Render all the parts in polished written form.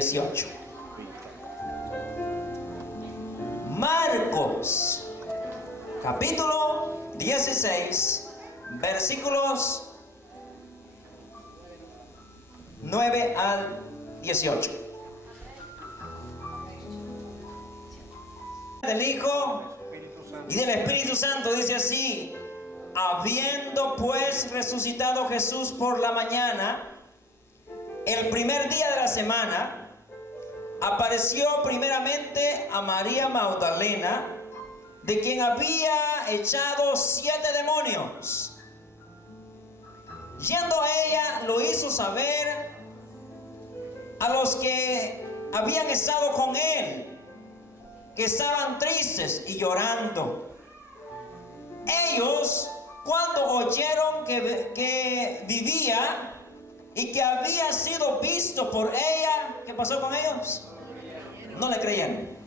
18. Marcos, capítulo 16, versículos 9 al 18. Del Hijo y del Espíritu Santo dice así: habiendo pues resucitado Jesús por la mañana, el primer día de la semana, apareció primeramente a María Magdalena, de quien había echado 7 demonios. Yendo a ella, lo hizo saber a los que habían estado con él, que estaban tristes y llorando. Ellos, cuando oyeron que vivía y que había sido visto por ella, ¿qué pasó con ellos? No le creían.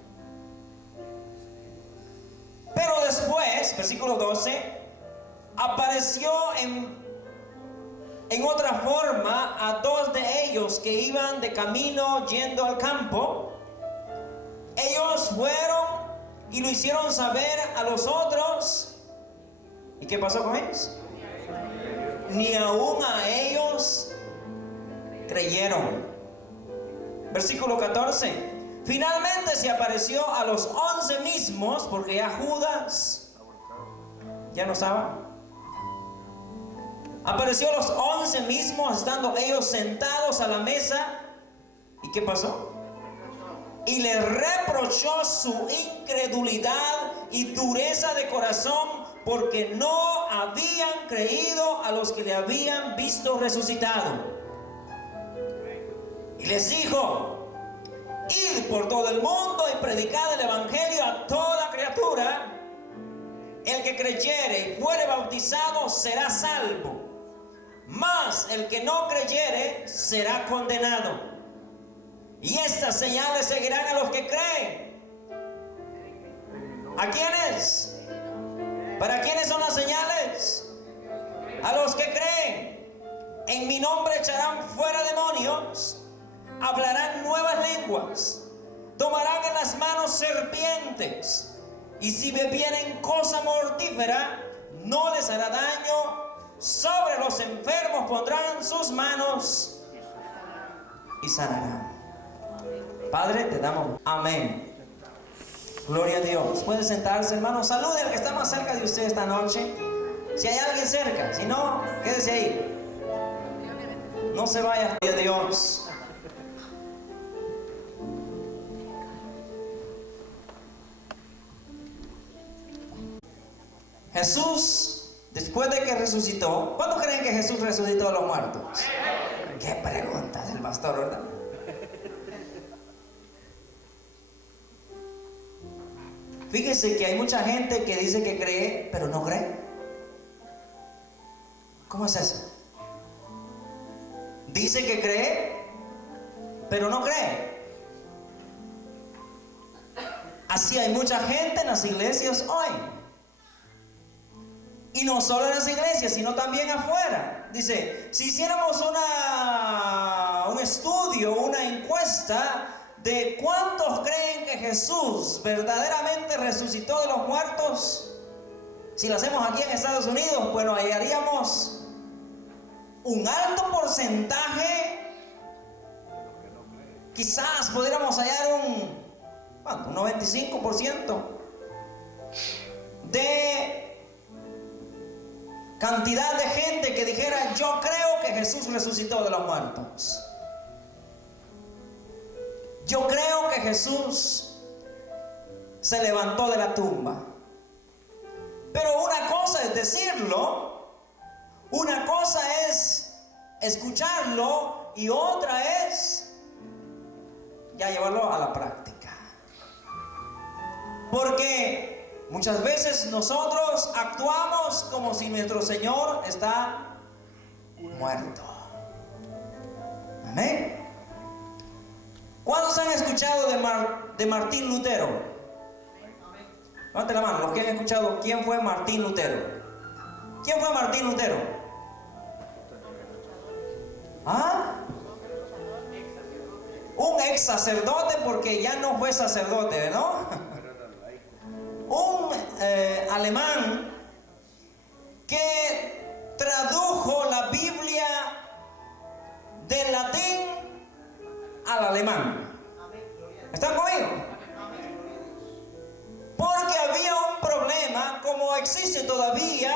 Pero después, versículo 12, apareció en otra forma a 2 de ellos que iban de camino yendo al campo. Ellos fueron y lo hicieron saber a los otros. ¿Y qué pasó con ellos? Ni aún a ellos creyeron. Versículo 14. Finalmente se apareció a los 11 mismos, porque ya Judas ya no estaba. Apareció a los 11 mismos, estando ellos sentados a la mesa. ¿Y qué pasó? Y le reprochó su incredulidad y dureza de corazón, porque no habían creído a los que le habían visto resucitado. Y les dijo: id por todo el mundo y predicad el evangelio a toda criatura. El que creyere y fuere bautizado será salvo, mas el que no creyere será condenado. Y estas señales seguirán a los que creen. ¿A quiénes? ¿Para quiénes son las señales? A los que creen. En mi nombre echarán fuera demonios, hablarán nuevas lenguas, tomarán en las manos serpientes, y si bebieren cosa mortífera no les hará daño. Sobre los enfermos pondrán sus manos y sanarán. Padre, te damos amén. Gloria a Dios. Puede sentarse, hermano. Salude al que está más cerca de usted esta noche, si hay alguien cerca. Si no, quédese ahí, no se vaya. Gloria a Dios. Jesús, después de que resucitó, ¿cuándo creen que Jesús resucitó a los muertos? Qué pregunta del pastor, ¿verdad? Fíjese que hay mucha gente que dice que cree, pero no cree. ¿Cómo es eso? Dice que cree, pero no cree. Así hay mucha gente en las iglesias hoy. Y no solo en las iglesias, sino también afuera. Dice, si hiciéramos un estudio, una encuesta de cuántos creen que Jesús verdaderamente resucitó de los muertos, si lo hacemos aquí en Estados Unidos, bueno, hallaríamos un alto porcentaje. Quizás pudiéramos hallar un 95% de cantidad de gente que dijera: yo creo que Jesús resucitó de los muertos. Yo creo que Jesús se levantó de la tumba. Pero una cosa es decirlo, una cosa es escucharlo, y otra es ya llevarlo a la práctica. Porque muchas veces nosotros actuamos como si nuestro Señor está muerto. Amén. ¿Cuántos han escuchado de Martín Lutero? Levante la mano los que han escuchado. ¿Quién fue Martín Lutero? ¿Quién fue Martín Lutero? ¿Ah? un ex sacerdote, porque ya no fue sacerdote, ¿no? Un alemán que tradujo la Biblia del latín al alemán. ¿Están conmigo? Porque había un problema, como existe todavía,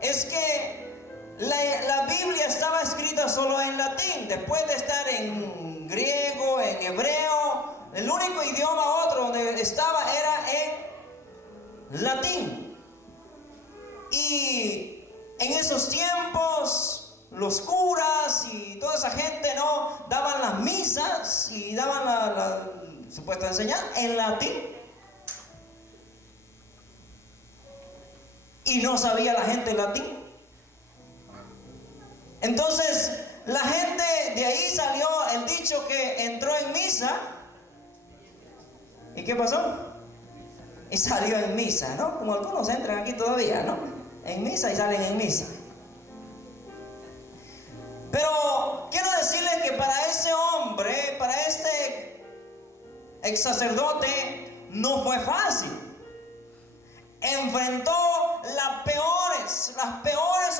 es que la Biblia estaba escrita solo en latín. Después de estar en griego, en hebreo, el único idioma otro donde estaba era en latín. Y en esos tiempos los curas y toda esa gente no daban las misas y daban la supuesta enseñanza en latín. Y no sabía la gente latín. Entonces la gente, de ahí salió el dicho que entró en misa. ¿Y qué pasó? Y salió en misa, ¿no? Como algunos entran aquí todavía, ¿no? En misa y salen en misa. Pero quiero decirles que para ese hombre, para este ex sacerdote, no fue fácil. Enfrentó las peores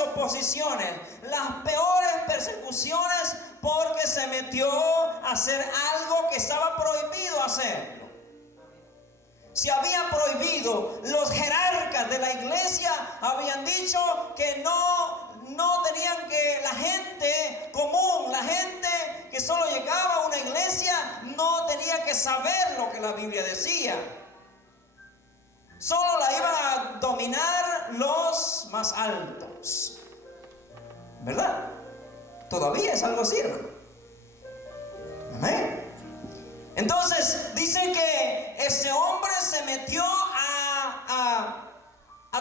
oposiciones, las peores persecuciones, porque se metió a hacer algo que estaba prohibido hacerlo. Se había prohibido, los jerarcas de la iglesia habían dicho que no tenían que, la gente común, la gente que solo llegaba a una iglesia, no tenía que saber lo que la Biblia decía. Solo la iban a dominar los más altos. ¿Verdad? Todavía es algo así, hermano. Amén. Entonces dice que ese hombre se metió a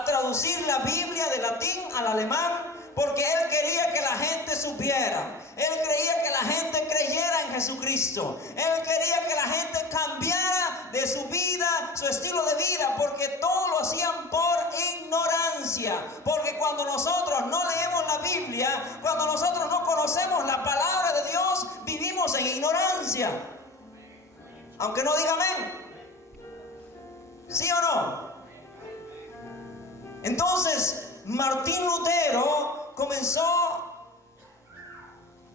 traducir la Biblia de latín al alemán, porque él quería que la gente supiera. Él quería que la gente creyera en Jesucristo. Él quería que la gente cambiara de su vida, su estilo de vida, porque todo lo hacían por ignorancia. Porque cuando nosotros no leemos la Biblia, cuando nosotros no conocemos la palabra de Dios, vivimos en ignorancia. Aunque no diga amén. ¿Sí o no? Entonces, Martín Lutero comenzó,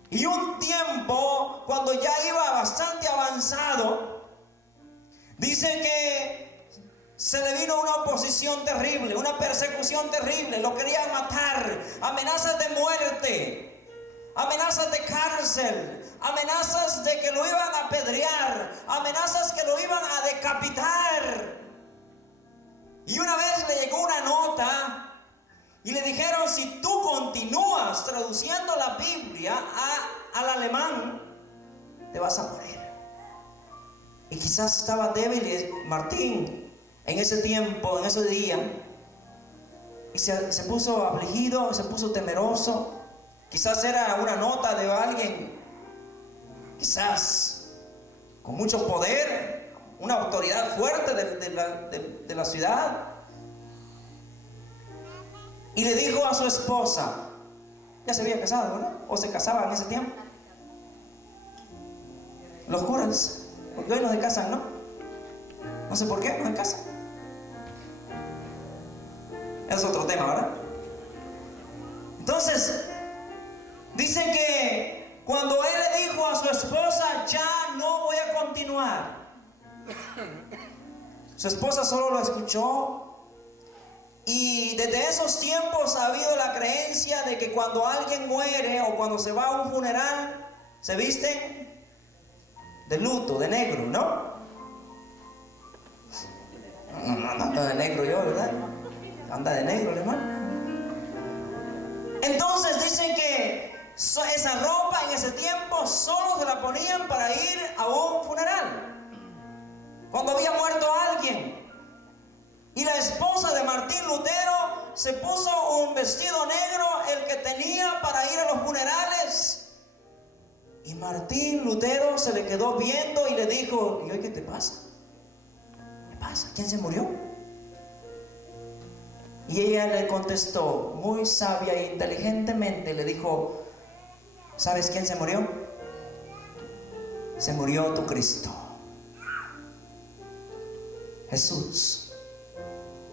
y un tiempo, cuando ya iba bastante avanzado, dice que se le vino una oposición terrible, una persecución terrible. Lo querían matar, amenazas de muerte, amenazas de cárcel, amenazas de que lo iban a apedrear, amenazas que lo iban a decapitar. Y una vez le llegó una nota y le dijeron: si tú continúas traduciendo la Biblia al alemán, te vas a morir. Y quizás estaba débil Martín en ese tiempo, en ese día, y se puso afligido, se puso temeroso. Quizás era una nota de alguien, quizás con mucho poder, una autoridad fuerte de la ciudad. Y le dijo a su esposa, ya se había casado, ¿verdad? O se casaba en ese tiempo. Los curas, porque hoy no se casan, ¿no? No sé por qué, no se casan. Es otro tema, ¿verdad? Entonces, dice que cuando él le dijo a su esposa, ya no voy a continuar, su esposa solo lo escuchó. Y desde esos tiempos ha habido la creencia de que cuando alguien muere o cuando se va a un funeral, se visten de luto, de negro, ¿no? No anda de negro yo, ¿verdad? Anda de negro, hermano. Entonces dicen que esa ropa en ese tiempo solo se la ponían para ir a un funeral, cuando había muerto alguien. Y la esposa de Martín Lutero se puso un vestido negro, el que tenía para ir a los funerales. Y Martín Lutero se le quedó viendo y le dijo: ¿y hoy qué te pasa? ¿Qué pasa? ¿Quién se murió? Y ella le contestó muy sabia e inteligentemente, le dijo: ¿sabes quién se murió? se murió tu Cristo. Jesús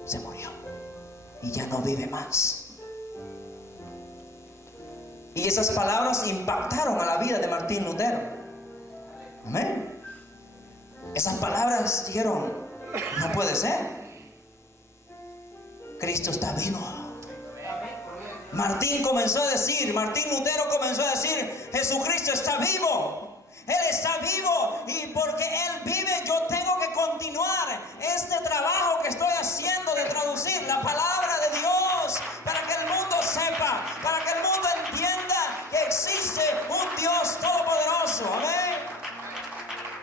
se murió y ya no vive más. Y esas palabras impactaron a la vida de Martín Lutero. Amén. Esas palabras dijeron: no puede ser, Cristo está vivo. Martín Lutero comenzó a decir: Jesucristo está vivo. Él está vivo, y porque Él vive, yo tengo que continuar este trabajo que estoy haciendo de traducir la palabra de Dios, para que el mundo sepa, para que el mundo entienda que existe un Dios todopoderoso. Amén.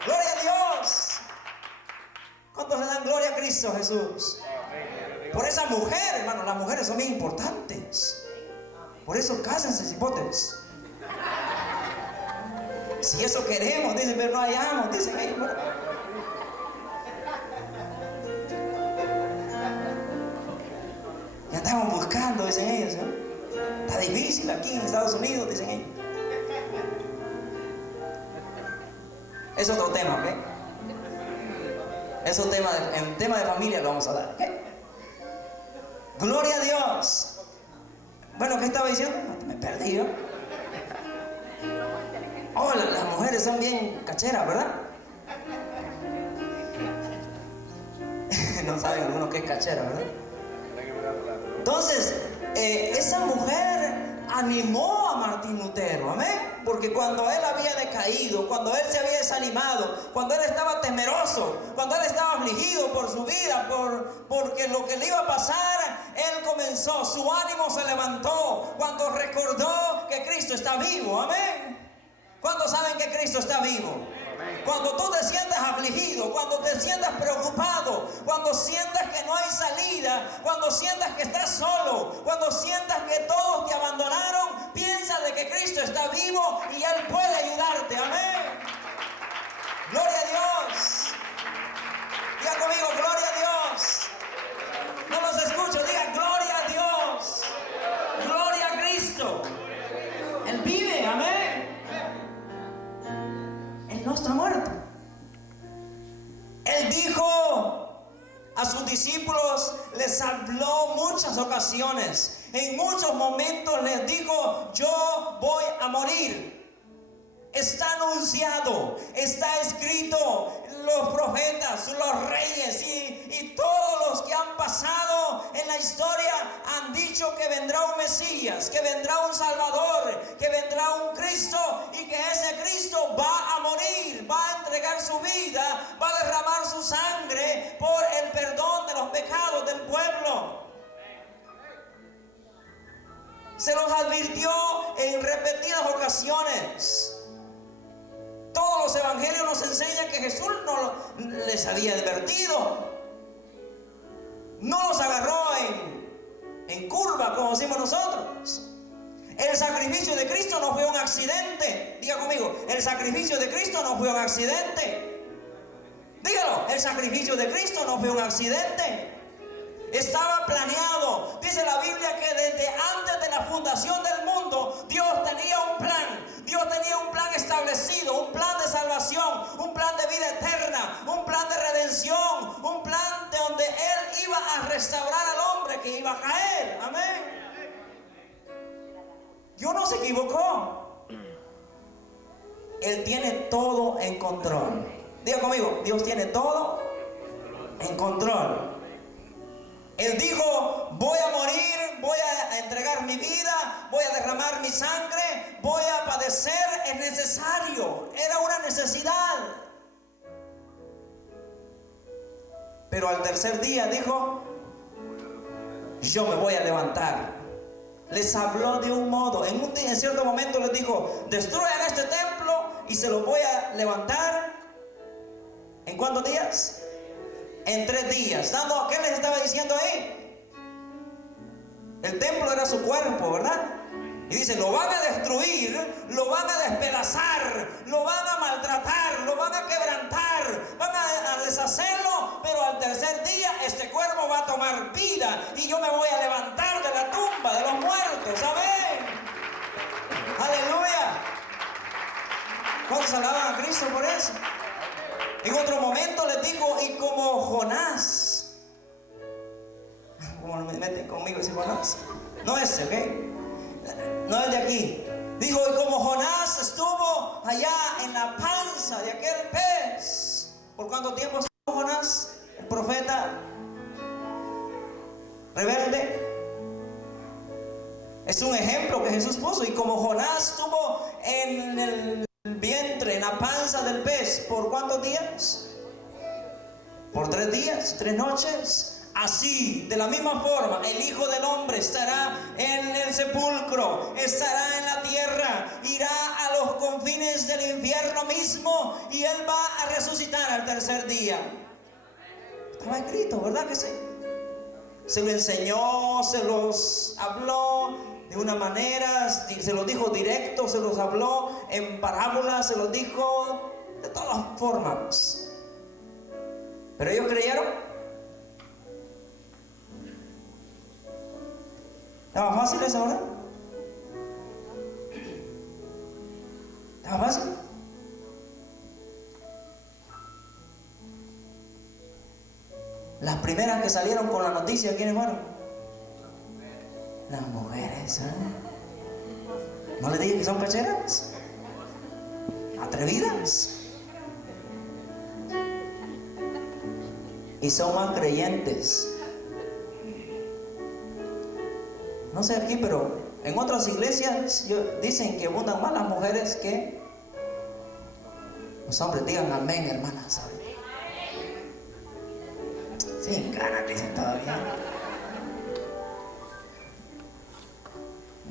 Gloria a Dios. ¿Cuántos le dan gloria a Cristo Jesús? Por esa mujer, hermano, las mujeres son bien importantes. Por eso cásense, cipotes. Si eso queremos, dicen, pero no hallamos, dicen ellos. Ya estamos buscando, dicen ellos, ¿no? Está difícil aquí en Estados Unidos, dicen ellos. Es otro tema, ¿ok? Es un tema, en tema de familia lo vamos a dar, ¿ok? Gloria a Dios. Bueno, ¿qué estaba diciendo? Me perdí yo. Oh, las mujeres son bien cacheras, ¿verdad? No saben algunos qué es cachera, ¿verdad? Entonces, esa mujer animó a Martín Lutero, amén. Porque cuando él había decaído, cuando él se había desanimado, cuando él estaba temeroso, cuando él estaba afligido por su vida, porque lo que le iba a pasar, él comenzó, su ánimo se levantó cuando recordó que Cristo está vivo, amén. ¿Cuántos saben que Cristo está vivo? Cuando tú te sientas afligido, cuando te sientas preocupado, cuando sientas que no hay salida, cuando sientas que estás solo, cuando sientas que todos te abandonaron, piensa de que Cristo está vivo y Él puede ayudarte. Amén. Gloria a Dios. Diga conmigo, gloria a Dios. No los escucho, diga gloria a Dios. Gloria a Cristo. Él vive, amén. No está muerto. Él dijo a sus discípulos, les habló muchas ocasiones, en muchos momentos les dijo: yo voy a morir. Está anunciado, está escrito. Los profetas, los reyes y todos los que han pasado en la historia han dicho que vendrá un Mesías, que vendrá un Salvador, que vendrá un Cristo, y que ese Cristo va a morir, va a entregar su vida, va a derramar su sangre por el perdón de los pecados del pueblo. Se los advirtió en repetidas ocasiones. Todos los evangelios nos enseñan que Jesús no les había advertido. No los agarró en curva, como decimos nosotros. El sacrificio de Cristo no fue un accidente. Diga conmigo, el sacrificio de Cristo no fue un accidente. Dígalo, el sacrificio de Cristo no fue un accidente. Estaba planeado. Dice la Biblia que desde antes de la fundación del mundo, Dios tenía un plan. Dios tenía un plan establecido, un plan de salvación, un plan de vida eterna, un plan de redención, un plan de donde Él iba a restaurar al hombre que iba a caer. Amén. Dios no se equivocó. Él tiene todo en control. Diga conmigo, Dios tiene todo en control. Él dijo: voy a morir, voy a entregar mi vida, voy a derramar mi sangre, voy a padecer, es necesario, era una necesidad. Pero al tercer día dijo: yo me voy a levantar. Les habló de un modo, en cierto momento les dijo: destruyan este templo y se lo voy a levantar. ¿En cuántos días? En 3 días. ¿Qué les estaba diciendo ahí? El templo era su cuerpo, ¿verdad? Y dice: lo van a destruir, lo van a despedazar, lo van a maltratar, lo van a quebrantar, van a deshacerlo, pero al tercer día este cuerpo va a tomar vida y yo me voy a levantar de la tumba de los muertos. Amén. Aleluya. ¿Cuántos alaban a Cristo por eso? En otro momento les dijo, y como Jonás. ¿Cómo me meten conmigo ese Jonás? No ese, ¿ok? No el de aquí. Dijo, y como Jonás estuvo allá en la panza de aquel pez. ¿Por cuánto tiempo estuvo Jonás, el profeta rebelde? Es un ejemplo que Jesús puso. Y como Jonás estuvo en el vientre, en la panza del pez, ¿por cuántos días? Por 3 días, 3 noches. Así, de la misma forma, el Hijo del Hombre estará en el sepulcro, estará en la tierra, irá a los confines del infierno mismo y Él va a resucitar al 3er día. Estaba escrito, ¿verdad que sí? Se lo enseñó, se los habló de una manera, se los dijo directo, se los habló en parábolas, se los dijo de todas formas. Pero ellos creyeron. ¿Estaba fácil esa hora? ¿Estaba fácil? Las primeras que salieron con la noticia, ¿quiénes fueron? Las mujeres, ¿eh? ¿No le dije que son cacheras? Atrevidas. Y son más creyentes. No sé aquí, pero en otras iglesias dicen que abundan más las mujeres que los hombres. Digan amén, hermanas. Sí, ganas, dicen todavía.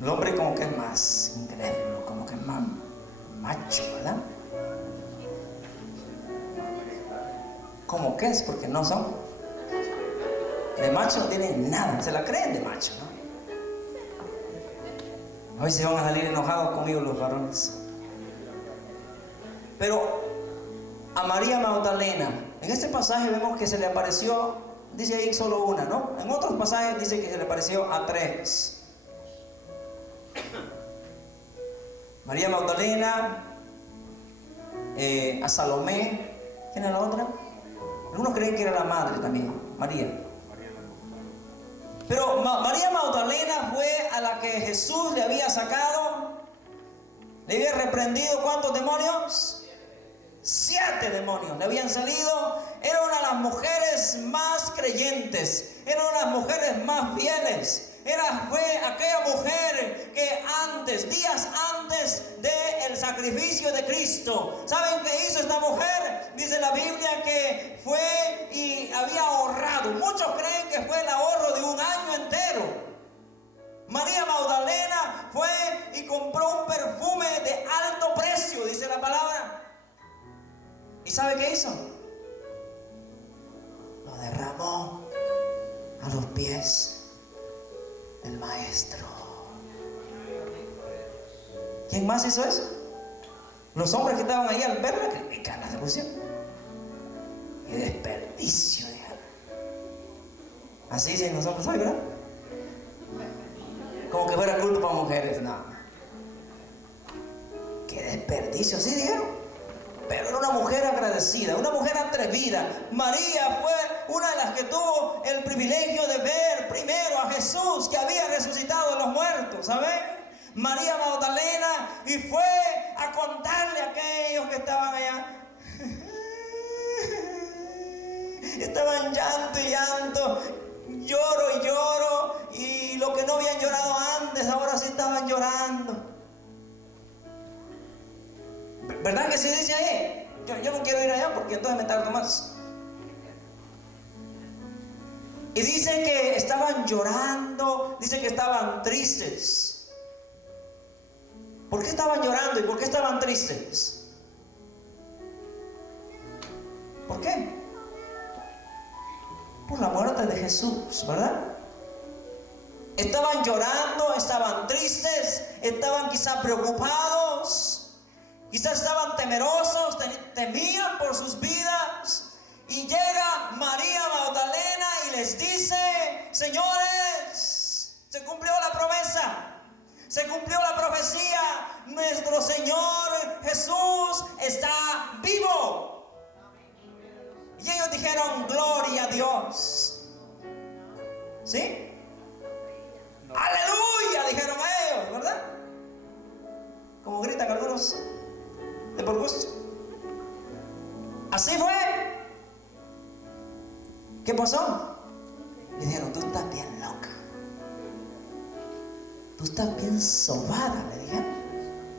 El hombre como que es más incrédulo, como que es más macho, ¿verdad? ¿Cómo que es? Porque no son. De macho no tienen nada, se la creen de macho, ¿no? Hoy se van a salir enojados conmigo los varones. Pero a María Magdalena, en este pasaje vemos que se le apareció, dice ahí solo una, ¿no? En otros pasajes dice que se le apareció a 3. María Magdalena, a Salomé. ¿Quién era la otra? Algunos creen que era la madre también, María. Pero María Magdalena fue a la que Jesús le había sacado, le había reprendido ¿cuántos demonios? 7 demonios le habían salido. Era una de las mujeres más creyentes, era una de las mujeres más fieles. Fue aquella mujer que días antes del sacrificio de Cristo, ¿saben qué hizo esta mujer? Dice la Biblia que fue y había ahorrado. Muchos creen que fue el ahorro de un año entero. María Magdalena fue y compró un perfume de alto precio, dice la palabra. ¿Y sabe qué hizo? Lo derramó a los pies del Maestro. ¿Quién más hizo eso? Los hombres que estaban ahí al verla critican la pusieron. ¡Qué desperdicio! Dijeron. Así dicen los hombres hoy, ¿verdad? Como que fuera culto para mujeres. No. ¡Qué desperdicio! Así dijeron. Pero era una mujer agradecida, una mujer atrevida. María fue una de las que tuvo el privilegio de ver primero a Jesús, que había resucitado de los muertos, ¿saben? María Magdalena, y fue a contarle a aquellos que estaban allá. Estaban llanto y llanto, lloro y lloro, y lo que no habían llorado antes, ahora sí estaban llorando. ¿Verdad que se dice ahí? Yo no quiero ir allá porque entonces me tardo más. Y dice que estaban llorando, dice que estaban tristes. ¿Por qué estaban llorando y por qué estaban tristes? ¿Por qué? Por la muerte de Jesús, ¿verdad? Estaban llorando, estaban tristes, estaban quizá preocupados. Quizás estaban temerosos, temían por sus vidas. Y llega María Magdalena y les dice: señores, se cumplió la promesa, se cumplió la profecía. Nuestro Señor Jesús está vivo. Y ellos dijeron, gloria a Dios. ¿Sí? Aleluya, dijeron ellos, ¿verdad? Como gritan algunos de por gusto. Así fue. ¿Qué pasó? Le dijeron, tú estás bien loca. Tú estás bien sobada, le dijeron.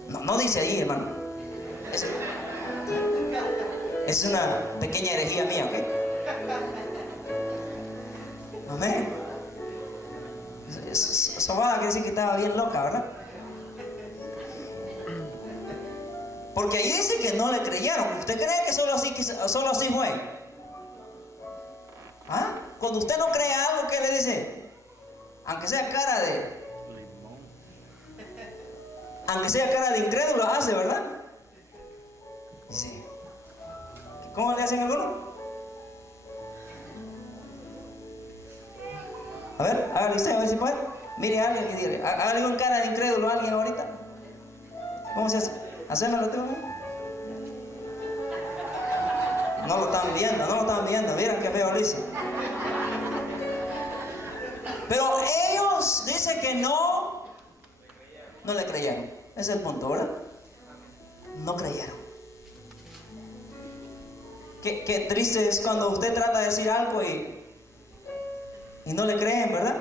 No dice ahí, hermano. Es una pequeña herejía mía, ¿ok? Amén. Sobada quiere decir que estaba bien loca, ¿verdad? Porque ahí dice que no le creyeron. ¿Usted cree que solo así fue? ¿Ah? Cuando usted no cree algo, ¿qué le dice? Aunque sea cara de incrédulo, hace, ¿verdad? Dice, ¿cómo le hacen alguno? A ver, hágale usted, a ver si puede. Mire a alguien y dígale, hágale con cara de incrédulo a alguien ahorita. ¿Cómo se hace? Hacémoslo tú. No lo están viendo, miren qué feo lo hizo. Pero ellos dicen que no le creyeron. Ese es el punto, ¿verdad? No creyeron. Qué triste es cuando usted trata de decir algo y no le creen, ¿verdad?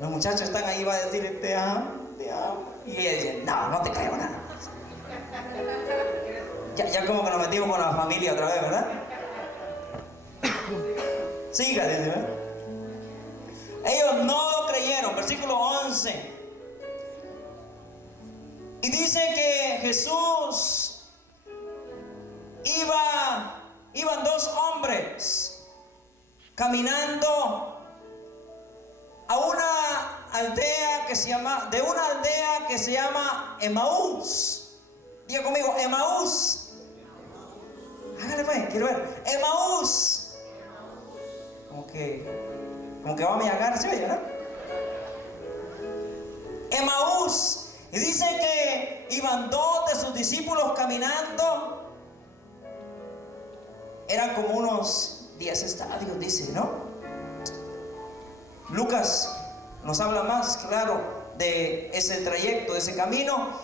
Los muchachos están ahí, va a decir, te amo. Y ella dice, no te creo nada. Ya como que nos metimos con la familia otra vez, ¿verdad? Siga, dice, ¿verdad? Ellos no lo creyeron. Versículo 11. Y dice que Jesús iban dos hombres caminando a una aldea que se llama Emaús. Diga conmigo, Emaús. Hágale pues, quiero ver. Emaús. Como que va a viajar, ¿sí? ¿Verdad? Emaús. Y dice que iban dos de sus discípulos caminando. Eran como unos 10 estadios, dice, ¿no? Lucas nos habla más, claro, de ese trayecto, de ese camino.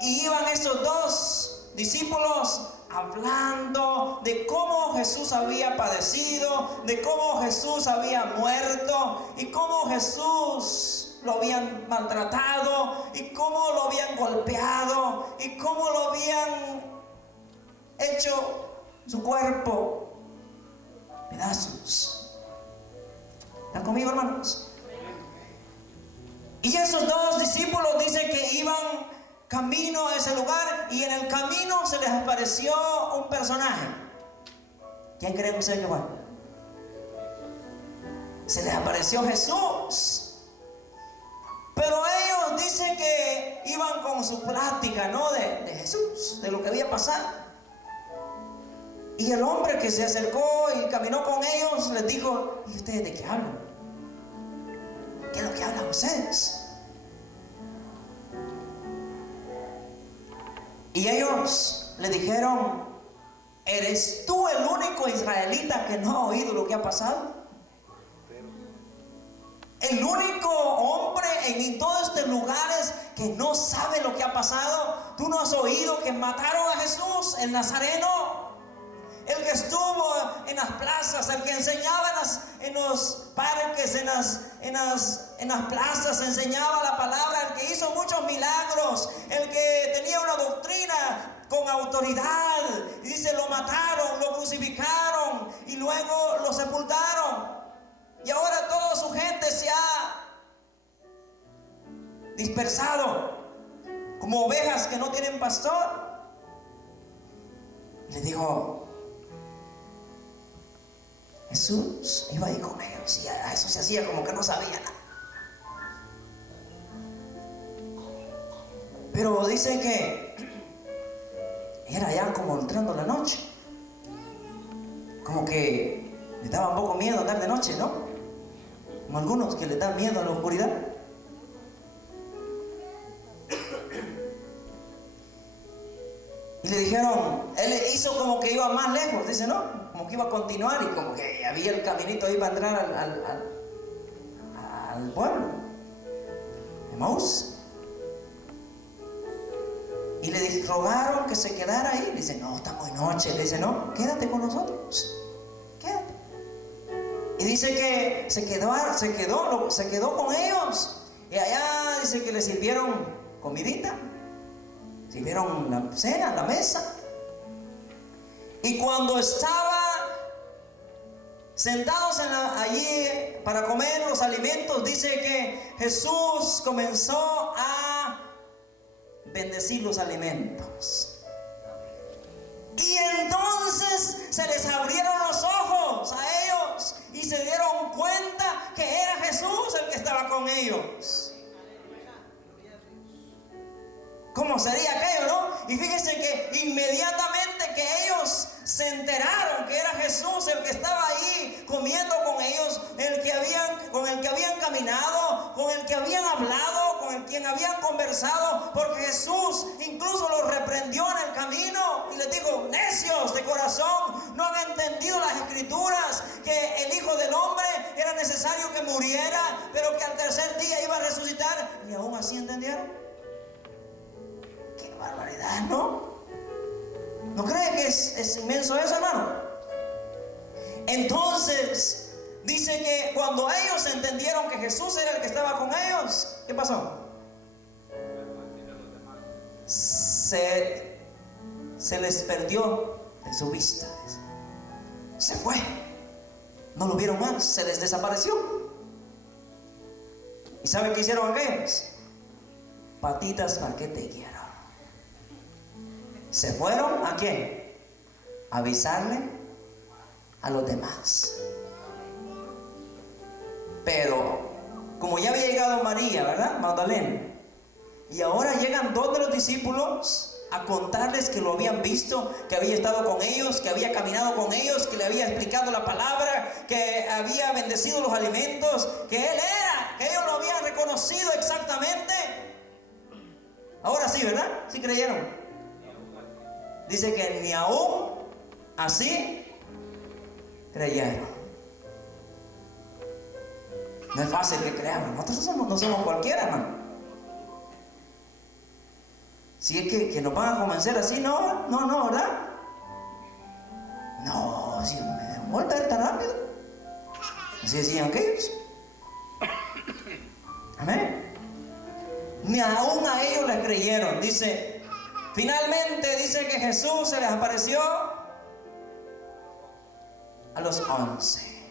Y iban esos dos discípulos hablando de cómo Jesús había padecido, de cómo Jesús había muerto y cómo Jesús lo habían maltratado y cómo lo habían golpeado y cómo lo habían hecho su cuerpo pedazos. ¿Están conmigo, hermanos? Y esos dos discípulos dicen que iban camino a ese lugar y en el camino se les apareció un personaje. ¿Quién creen ustedes que fue? Se les apareció Jesús. Pero ellos dicen que iban con su plática, ¿no? De Jesús, de lo que había pasado. Y el hombre que se acercó y caminó con ellos les dijo, ¿y ustedes de qué hablan? ¿Qué es lo que hablan ustedes? Y ellos le dijeron, ¿eres tú el único israelita que no ha oído lo que ha pasado? El único hombre en todos estos lugares que no sabe lo que ha pasado. ¿Tú no has oído que mataron a Jesús, el Nazareno? El que estuvo en las plazas, el que enseñaba en los parques, en las plazas, enseñaba la palabra, el que hizo muchos milagros, el que tenía una doctrina con autoridad. Y dice, lo mataron, lo crucificaron y luego lo sepultaron. Y ahora toda su gente se ha dispersado como ovejas que no tienen pastor. Le dijo, Jesús iba ahí con ellos y a eso se hacía como que no sabía nada. Pero dice que era ya como entrando la noche. Como que le daba un poco miedo andar de noche, ¿no? Como algunos que les da miedo a la oscuridad. Y le dijeron, él hizo como que iba más lejos, dice, ¿no? Como que iba a continuar y como que había el caminito ahí para entrar al pueblo, Emaús. Y le rogaron que se quedara ahí. Dice, no, está muy noche. Le dice, no, quédate con nosotros. Quédate. Y dice que se quedó con ellos. Y allá dice que le sirvieron comidita. Sirvieron la cena, la mesa. Y cuando estaba sentados allí para comer los alimentos, dice que Jesús comenzó a bendecir los alimentos. Y entonces se les abrieron los ojos a ellos y se dieron cuenta que era Jesús el que estaba con ellos. ¿Cómo sería aquello, no? Y fíjense que inmediatamente que ellos se enteraron que era Jesús el que estaba ahí comiendo con ellos, con el que habían caminado, con el que habían hablado, con el quien habían conversado, porque Jesús incluso los reprendió en el camino y les dijo, necios de corazón, no han entendido las escrituras, que el Hijo del Hombre era necesario que muriera, pero que al tercer día iba a resucitar. Y aún así entendieron. ¡Qué barbaridad!, ¿no? ¿No cree que es inmenso eso, hermano? Entonces, dice que cuando ellos entendieron que Jesús era el que estaba con ellos, ¿qué pasó? Se les perdió de su vista. Se fue. No lo vieron más, se les desapareció. ¿Y saben qué hicieron aquellos? Patitas, ¿para qué te quiero? Se fueron ¿a quién? A avisarle a los demás. Pero como ya había llegado María, ¿verdad? Magdalena. Y ahora llegan dos de los discípulos a contarles que lo habían visto, que había estado con ellos, que había caminado con ellos, que le había explicado la palabra, que había bendecido los alimentos, que Él era, que ellos lo habían reconocido exactamente. Ahora sí, ¿verdad? ¿Sí creyeron? Dice que ni aún así creyeron. No es fácil que creamos. Nosotros no somos cualquiera, hermano. Si es que nos van a convencer así, no, ¿verdad? No, si me vuelve tan rápido. Así decían aquellos. Amén. Ni aún a ellos les creyeron. Dice, finalmente dice que Jesús se les apareció a los 11.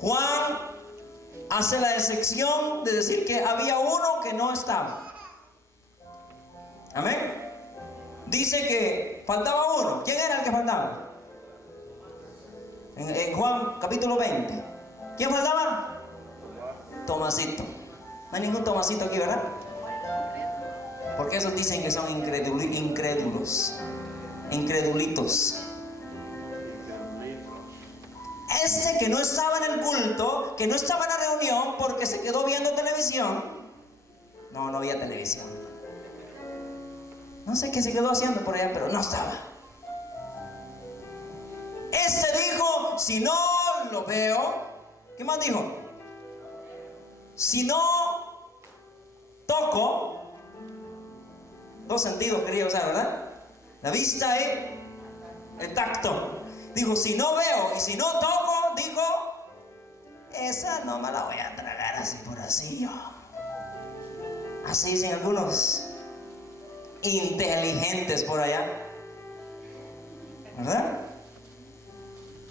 Juan hace la excepción de decir que había uno que no estaba. Amén. Dice que faltaba uno. ¿Quién era el que faltaba? En Juan capítulo 20. ¿Quién faltaba? Tomasito. No hay ningún Tomasito aquí, ¿verdad? Porque esos dicen que son incrédulos. Incredulitos. Este que no estaba en el culto, que no estaba en la reunión porque se quedó viendo televisión. No había televisión. No sé qué se quedó haciendo por allá, pero no estaba. Este dijo, si no lo veo, ¿qué más dijo? Si no toco, dos sentidos quería usar, ¿verdad? La vista y el tacto. Dijo, si no veo y si no toco, dijo, esa no me la voy a tragar así por así yo. Así dicen algunos inteligentes por allá, ¿verdad?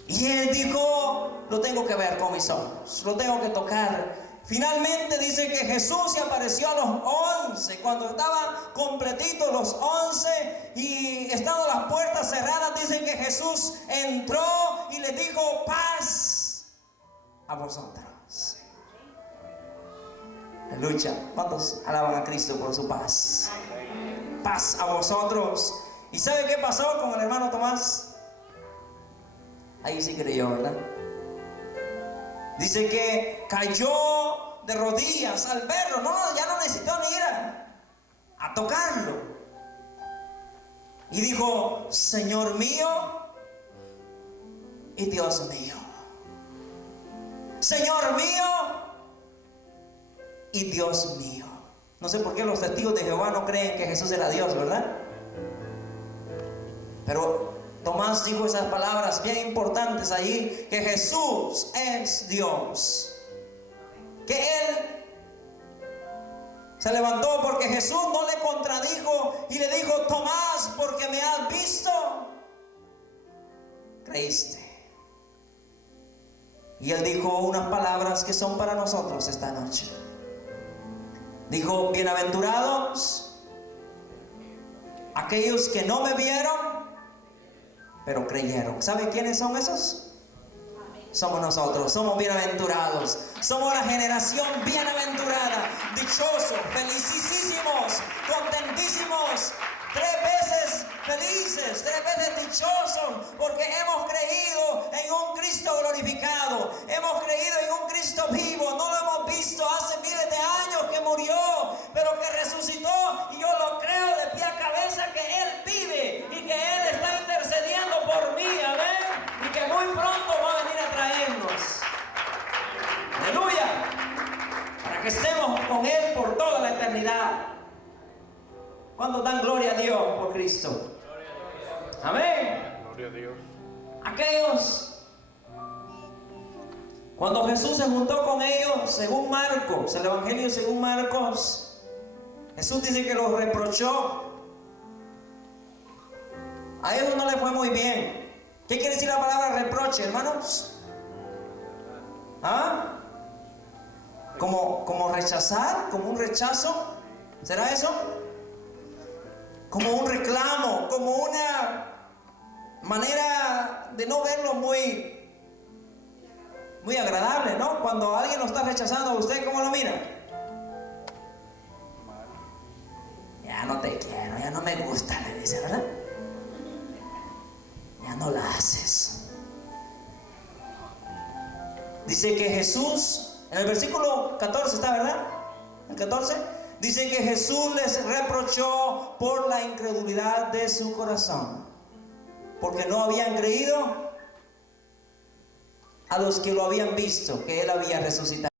Y él dijo, lo tengo que ver con mis ojos, lo tengo que tocar. Finalmente dice que Jesús se apareció a los 11, cuando estaban completitos los 11 y estando las puertas cerradas, dice que Jesús entró y les dijo, paz a vosotros. Aleluya. ¿Cuántos alaban a Cristo por su paz? Paz a vosotros. ¿Y sabe qué pasó con el hermano Tomás? Ahí sí creyó, ¿verdad? Dice que cayó de rodillas al verlo. Ya no necesitó ni ir a tocarlo. y dijo: Señor mío y Dios mío. Señor mío y Dios mío. No sé por qué los testigos de Jehová no creen que Jesús era Dios, ¿verdad? Pero Tomás dijo esas palabras bien importantes ahí, que Jesús es Dios. Que él se levantó porque Jesús no le contradijo y le dijo: Tomás, porque me has visto, creíste. Y él dijo unas palabras que son para nosotros esta noche. Dijo: bienaventurados aquellos que no me vieron, pero creyeron. ¿Saben quiénes son esos? Somos nosotros, somos bienaventurados. Somos la generación bienaventurada, dichosos, felicísimos, contentísimos, 3 veces felices, 3 veces dichosos, porque hemos creído en un Cristo glorificado, hemos creído en un Cristo vivo. No lo hemos visto hace miles de años que murió, pero que resucitó, y yo lo creo de pie a cabeza que Él vive y que Él está intercediendo por mí, amén, y que muy pronto va a venir a traernos. Aleluya, para que estemos con Él por toda la eternidad. ¿Cuántos dan gloria a Dios por Cristo? Amén. Gloria a Dios. Aquellos, cuando Jesús se juntó con ellos, según Marcos, el Evangelio según Marcos, Jesús dice que los reprochó. A ellos no les fue muy bien. ¿Qué quiere decir la palabra reproche, hermanos? ¿Ah? Como rechazar, como un rechazo. ¿Será eso? Como un reclamo, como una manera de no verlo muy agradable, ¿no? Cuando alguien lo está rechazando a usted, ¿cómo lo mira? Ya no te quiero, ya no me gusta, le dice, ¿verdad? Ya no la haces. Dice que Jesús, en el versículo 14 está, ¿verdad? El 14 dice que Jesús les reprochó por la incredulidad de su corazón, porque no habían creído a los que lo habían visto, que Él había resucitado.